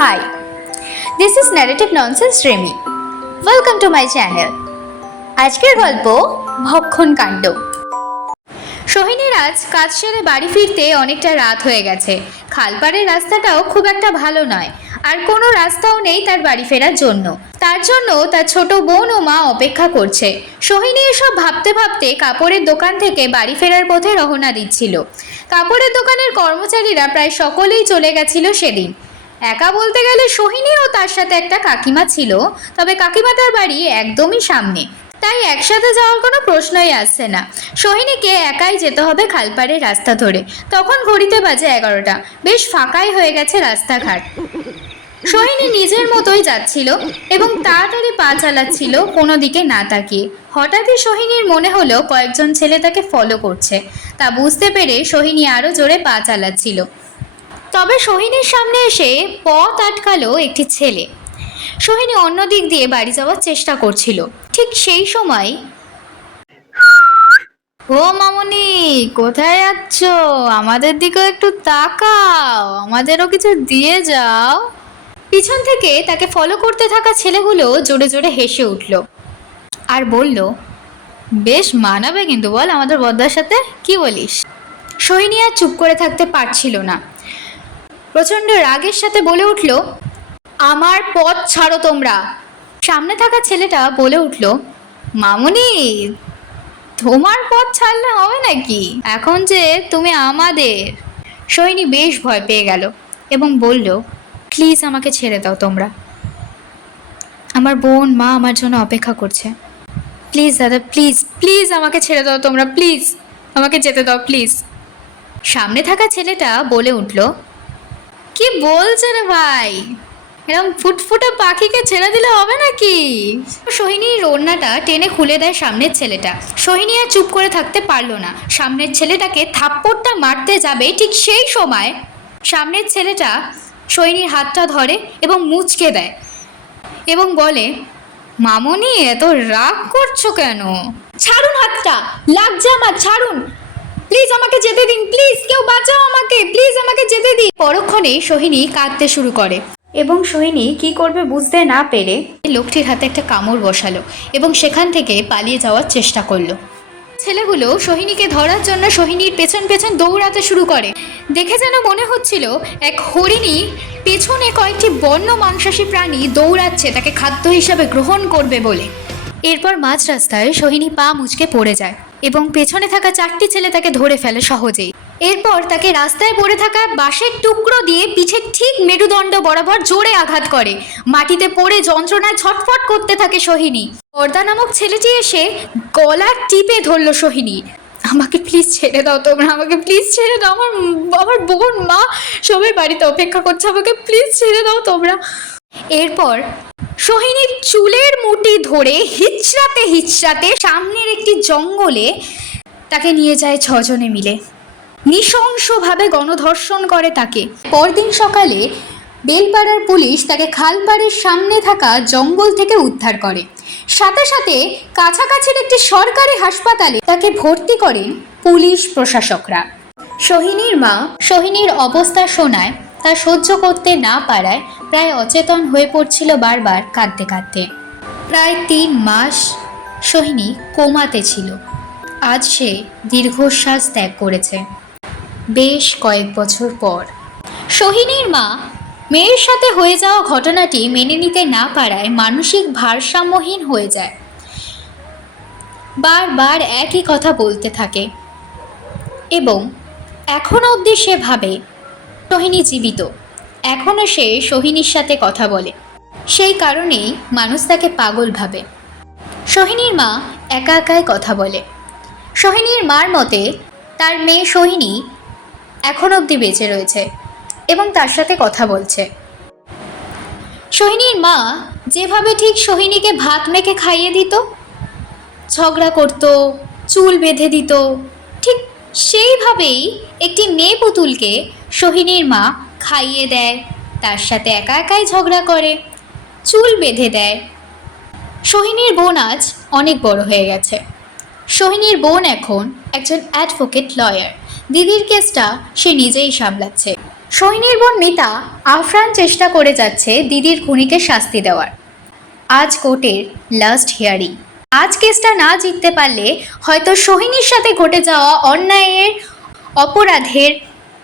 Hi, this is Narrative Nonsense Remy. Welcome to my channel. আজকের গল্প ভক্ষণ কাণ্ড। সোহিনীর আজ কাজ সেরে বাড়ি ফিরতে অনেকটা রাত হয়ে গেছে। খালপাড়ের রাস্তাটাও খুব একটা ভালো নয়, আর কোনো রাস্তাও নেই তার বাড়ি ফেরার জন্য। তার জন্য তার ছোট বোন ও মা অপেক্ষা করছে। সোহিনী এসব ভাবতে ভাবতে কাপড়ের দোকান থেকে বাড়ি ফেরার পথে রওনা দিচ্ছিল। কাপড়ের দোকানের কর্মচারীরা প্রায় সকলেই চলে গেছিল সেদিন। একা বলতে গেলে সোহিনী ও তার সাথে একটা কাকিমা ছিল, তবে কাকিমাদের বাড়ি একদমই সামনে, তাই একসাথে যাওয়ার কোনো প্রশ্নই আসছে না। সোহিনীকে একাই যেতে হবে খালপাড়ের রাস্তা ধরে। তখন ঘড়িতে বাজে 11টা, বেশ ফাঁকাই হয়ে গেছে রাস্তাঘাট। সোহিনী নিজের মতোই যাচ্ছিল এবং তাড়াতাড়ি পা চালাচ্ছিল, কোনো দিকে না তাকিয়ে। হঠাৎই সোহিনীর মনে হলো কয়েকজন ছেলে তাকে ফলো করছে। তা বুঝতে পেরে সোহিনী আরও জোরে পা চালাচ্ছিল। তবে সোহিনীর সামনে এসে পথ আটকালো একটি ছেলে। সোহিনী অন্য দিক দিয়ে বাড়ি যাওয়ার চেষ্টা করছিল। ঠিক সেই সময়, ও মামুনি, কোথায় যাচ্ছ? আমাদের দিকেও একটু তাকাও, আমাদেরও কিছু দিয়ে যাও। পিছন থেকে তাকে ফলো করতে থাকা ছেলেগুলো জোরে জোরে হেসে উঠল আর বলল, বেশ মানাবে কিন্তু বল আমাদের বদ্দার সাথে, কি বলিস? সোহিনী আর চুপ করে থাকতে পারছিল না। প্রচণ্ড রাগের সাথে বলে উঠল, আমার পথ ছাড়ো তোমরা। সামনে থাকা ছেলেটা বলে উঠল, মামুনি, তোমার পথ ছাড়লে হবে নাকি? এখন যে তুমি আমাদের। সোহিনী বেশ ভয় পেয়ে গেল এবং বলল, প্লিজ আমাকে ছেড়ে দাও তোমরা। আমার বোন মা আমার জন্য অপেক্ষা করছে। প্লিজ দাদা, প্লিজ প্লিজ আমাকে ছেড়ে দাও তোমরা, প্লিজ আমাকে যেতে দাও প্লিজ। সামনে থাকা ছেলেটা বলে উঠল, কি বলছে রে ভাই, এরকম ফুটফুটে পাখিকে ছেড়ে দিলে হবে নাকি? সোহিনীর ওড়নাটা টেনে খুলে দেয় সামনের ছেলেটা। সোহিনী আর চুপ করে থাকতে পারলো না। সামনের ছেলেটাকে থাপ্পড়টা মারতে যাবে, ঠিক সেই সময় সামনের ছেলেটা সোহিনীর হাতটা ধরে এবং মুচকে দেয় এবং বলে, মামুনি, এত রাগ করছো কেন? ছাড়ুন হাতটা, লাগছে আমার, ছাড়ুন প্লিজ, আমাকে যেতে দিন প্লিজ, কেউ বাঁচাও আমাকে, প্লিজ আমাকে যেতে দিন। পরক্ষণে সোহিনী কাঁদতে শুরু করে এবং সোহিনী কি করবে বুঝতে না পেরে লোকটির হাতে একটা কামড় বসালো এবং সেখান থেকে পালিয়ে যাওয়ার চেষ্টা করলো। ছেলেগুলো সোহিনীকে ধরার জন্য সোহিনীর পেছন পেছন দৌড়াতে শুরু করে। দেখে যেন মনে হচ্ছিল এক হরিণী পেছনে কয়েকটি বন্য মাংসাশী প্রাণী দৌড়াচ্ছে তাকে খাদ্য হিসাবে গ্রহণ করবে বলে। এরপর মাঝ রাস্তায় সোহিনী পা মুচকে পড়ে যায় এবং পেছনে থাকা 4টি ছেলে তাকে ধরে ফেলে সহজেই। এরপর তাকে রাস্তায় পড়ে থাকা বাঁশের টুকরো দিয়ে পিঠে ঠিক মেরুদণ্ড বরাবর জোরে আঘাত করে। মাটিতে পড়ে যন্ত্রণায় ছটফট করতে থাকে সোহিনী। বর্দা নামক ছেলেটি এসে গলা টিপে ধরল সোহিনী। আমাকে প্লিজ ছেড়ে দাও তোমরা, আমাকে প্লিজ ছেড়ে দাও, আমার বোন মা সবাই বাড়িতে অপেক্ষা করছে, আমাকে প্লিজ ছেড়ে দাও তোমরা। এরপর সোহিনীর চুলের মুঠি ধরে হিচড়াতে হিচড়াতে সামনের একটি জঙ্গলে তাকে নিয়ে যায় 6 জনে মিলে। নৃশংসভাবে গণধর্ষণ করে তাকে। পরদিন সকালে বেলপাড়ার পুলিশ তাকে খালপাড়ের সামনে থাকা জঙ্গল থেকে উদ্ধার করে। সাথে সাথে কাছাকাছির একটি সরকারি হাসপাতালে তাকে ভর্তি করেন পুলিশ প্রশাসকরা। সোহিনীর মা সোহিনীর অবস্থা শোনায় তা সহ্য করতে না পারায় প্রায় অচেতন হয়ে পড়ছিল বারবার কাঁদতে কাঁদতে। প্রায় 3 মাস সোহিনী কোমাতে ছিল। আজ সে দীর্ঘশ্বাস ত্যাগ করেছে বেশ কয়েক বছর পর। সোহিনীর মা মেয়ের সাথে হয়ে যাওয়া ঘটনাটি মেনে নিতে না পারায় মানসিক ভারসাম্যহীন হয়ে যায়। বারবার একই কথা বলতে থাকে এবং এখনও অবধি সে ভাবে সোহিনী জীবিত, এখনও সে সোহিনীর সাথে কথা বলে। সেই কারণেই মানুষ তাকে পাগল ভাবে। সোহিনীর মা একা একাই কথা বলে। সোহিনীর মার মতে তার মেয়ে সোহিনী এখন অবধি বেঁচে রয়েছে এবং তার সাথে কথা বলছে। সোহিনীর মা যেভাবে ঠিক সোহিনীকে ভাত মেখে খাইয়ে দিত, ঝগড়া করত, চুল বেঁধে দিত, ঠিক সেইভাবেই একটি মেয়ে পুতুলকে সোহিনীর মা খাইয়ে দেয়, তার সাথে একা একাই ঝগড়া করে, চুল বেঁধে দেয়। সোহিনীর বোন আজ অনেক বড় হয়ে গেছে। সোহিনীর বোন এখন একজন অ্যাডভোকেট লয়ার। দিদির কেসটা সে নিজেই সামলাচ্ছে। সোহিনীর বোন মিতা আপ্রাণ চেষ্টা করে যাচ্ছে দিদির খুনিকে শাস্তি দেওয়ার। আজ কোর্টের লাস্ট হিয়ারিং। আজ কেসটা না জিততে পারলে হয়তো সোহিনীর সাথে ঘটে যাওয়া অন্যায়ের অপরাধের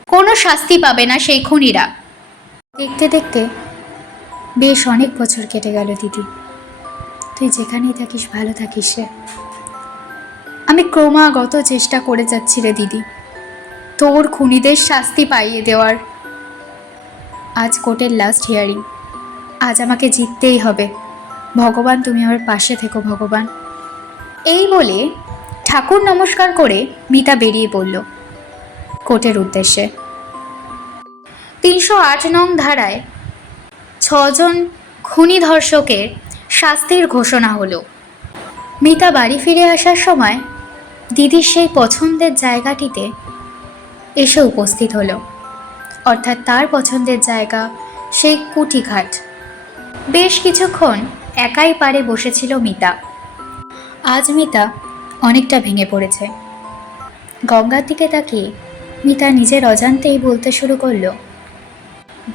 কোনো শাস্তি পাবে না সেই খুনিরা। দেখতে দেখতে বেশ অনেক বছর কেটে গেল দিদি। তুই যেখানেই থাকিস ভালো থাকিস রে। আমি ক্রমাগত চেষ্টা করে যাচ্ছি রে দিদি, তোর খুনিদের শাস্তি পাইয়ে দেওয়ার। আজ কোর্টের লাস্ট হিয়ারিং, আজ আমাকে জিততেই হবে। ভগবান তুমি আমার পাশে থেকো ভগবান। এই বলে ঠাকুর নমস্কার করে মিতা বেরিয়ে পড়ল কোর্টের উদ্দেশ্যে। 308 নং ধারায় 6 জন খুনি ধর্ষকের শাস্তির ঘোষণা হলো। মিতা বাড়ি ফিরে আসার সময় দিদির সেই পছন্দের জায়গাটিতে এসে উপস্থিত হলো, অর্থাৎ তার পছন্দের জায়গা সেই কুঠিঘাট। বেশ কিছুক্ষণ একাই পারে বসেছিল মিতা। আজ মিতা অনেকটা ভেঙে পড়েছে। গঙ্গার দিকে তাকিয়ে মিতা নিজের অজান্তেই বলতে শুরু করলো,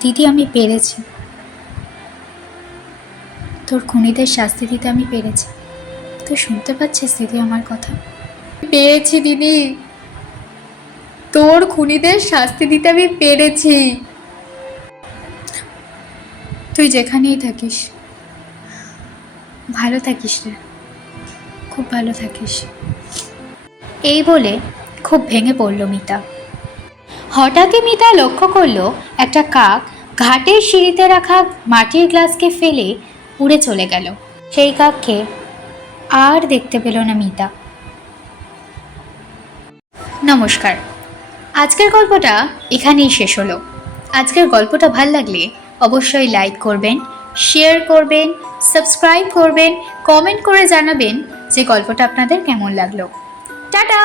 দিদি আমি পেরেছি, তোর খুনিদের শাস্তি দিতে আমি পেরেছি। তুই শুনতে পাচ্ছিস দিদি আমার কথা? পেরেছি দিদি, তোর খুনিদের শাস্তি দিতে আমি পেরেছি। তুই যেখানেই থাকিস ভালো থাকিস রে, খুব ভালো থাকিস। এই বলে খুব ভেঙে পড়ল মিতা। হঠাৎই মিতা লক্ষ্য করলো একটা কাক ঘাটের সিঁড়িতে রাখা মাটির গ্লাসকে ফেলে উড়ে চলে গেল। সেই কাককে আর দেখতে পেল না মিতা। নমস্কার, আজকের গল্পটা এখানেই শেষ হলো। আজকের গল্পটা ভালো লাগলে অবশ্যই লাইক করবেন, শেয়ার করবেন, সাবস্ক্রাইব করবেন, কমেন্ট করে জানাবেন যে গল্পটা আপনাদের কেমন লাগলো। টাটা।